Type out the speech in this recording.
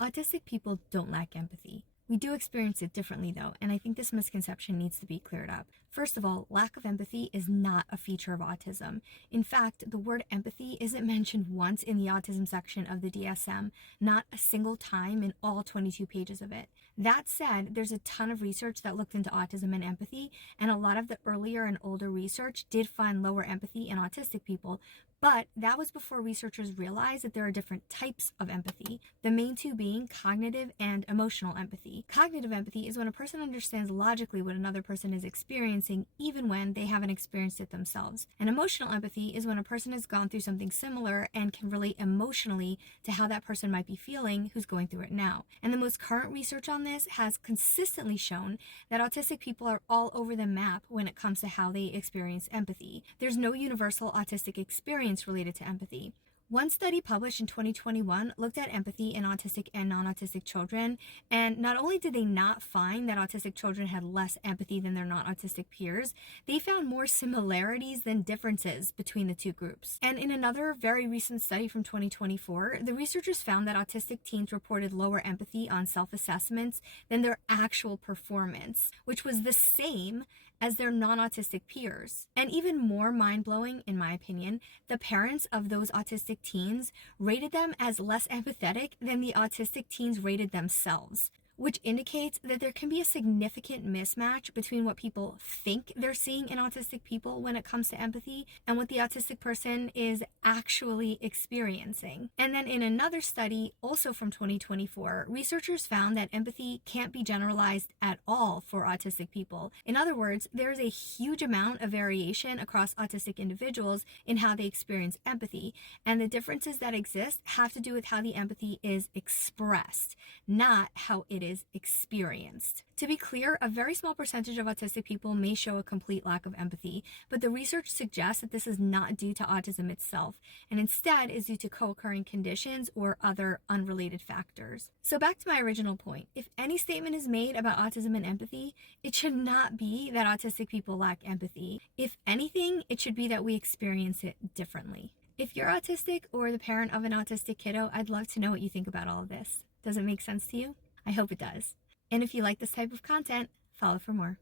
Autistic people don't lack empathy. We do experience it differently though, and I think this misconception needs to be cleared up. First of all, lack of empathy is not a feature of autism. In fact, the word empathy isn't mentioned once in the autism section of the DSM, not a single time in all 22 pages of it. That said, there's a ton of research that looked into autism and empathy, and a lot of the earlier and older research did find lower empathy in autistic people, but that was before researchers realized that there are different types of empathy, the main two being cognitive and emotional empathy. Cognitive empathy is when a person understands logically what another person is experiencing, even when they haven't experienced it themselves. And emotional empathy is when a person has gone through something similar and can relate emotionally to how that person might be feeling who's going through it now. And the most current research on this has consistently shown that autistic people are all over the map when it comes to how they experience empathy. There's no universal autistic experience related to empathy. One study published in 2021 looked at empathy in autistic and non-autistic children, and not only did they not find that autistic children had less empathy than their non-autistic peers, they found more similarities than differences between the two groups. And in another very recent study from 2024, the researchers found that autistic teens reported lower empathy on self-assessments than their actual performance, which was the same as their non-autistic peers. And even more mind-blowing, in my opinion, the parents of those autistic teens rated them as less empathetic than the autistic teens rated themselves, which indicates that there can be a significant mismatch between what people think they're seeing in autistic people when it comes to empathy and what the autistic person is actually experiencing. And then in another study, also from 2024, researchers found that empathy can't be generalized at all for autistic people. In other words, there is a huge amount of variation across autistic individuals in how they experience empathy, and the differences that exist have to do with how the empathy is expressed, not how it is experienced. To be clear, a very small percentage of autistic people may show a complete lack of empathy, but the research suggests that this is not due to autism itself, and instead is due to co-occurring conditions or other unrelated factors. So back to my original point, if any statement is made about autism and empathy, it should not be that autistic people lack empathy. If anything, it should be that we experience it differently. If you're autistic or the parent of an autistic kiddo, I'd love to know what you think about all of this. Does it make sense to you? I hope it does. And if you like this type of content, follow for more.